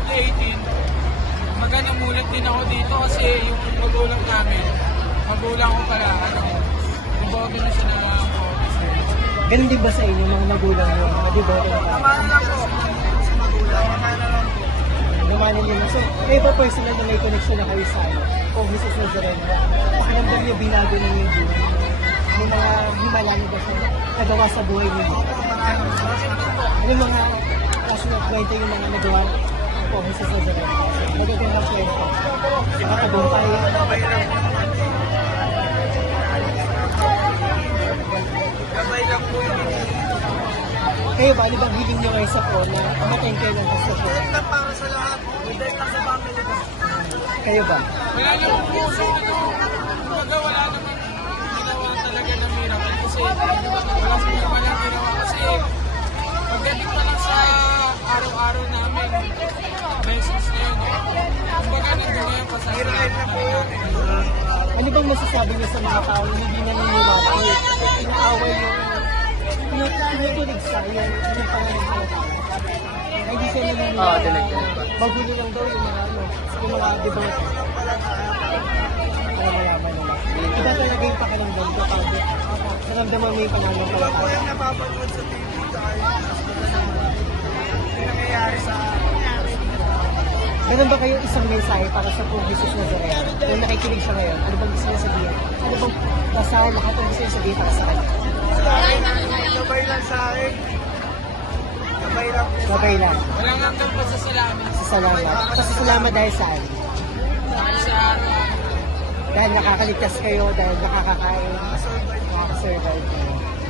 2018, namulat din ako dito kasi yung magulang ko pala, diboto na siya ng officer. Ganun din ba sa inyo, mga magulang nyo, mga diboto na Tama na lang po. Sa magulang, tama na lang po. Lumanin nyo. So, kayo ba personal na may connection na kayo sa Kung Jesus Nazareno? Pakiramdam niyo binago na yung buhay? May mga himala niyo ba siya nagawa sa buhay niyo? Ano mga kaso na kwenta yung mga nagawa po Jesus Nazareno? Nagagandang kwenta. Makabuntay. Gabay lang po yung Kayo ba, ano bang hiling niyo ngayon sa po na pamatayin kayo ng pastasyon? na para sa lahat. Bidek lang sa family ko. Kayo ba? Wala yung puso ito. Kumbaga wala naman ginawa talaga ng miracle kasi wala naman ang ginawa kasi pagdating pa lang sa araw-araw namin message na yun. Kumbaga nandun na yung pasasalamat na po. Ano bang masasabi niyo sa mga tao na hindi na naniniwala? Inaaway yung tinutulig sa yung pananampalataya. Ay, hindi siya naniniwala. Magulo lang daw yung mga devoto. Para malaman nila. Iba talaga yung pakiramdam ko pag naramdaman mo yung pananampalataya. Iba po yung napapanood sa TV dahil yung nangyayari sa Meron ba kayo isang mensahe para sa pong Jesus Nazareno? Kung nakikinig siya ngayon, ano bang gusto niya sabihin? Ano bang basta lahat ang gusto niya sabihin para sa kanya? gabay lang sa akin. Gabay lang po. Sabay lang. Walang hanggang pasasalamat. Sa salamat. Pasasalamat dahil saan? Sa Dahil nakakaligtas kayo, dahil nakakakain, nakakasurvive kayo.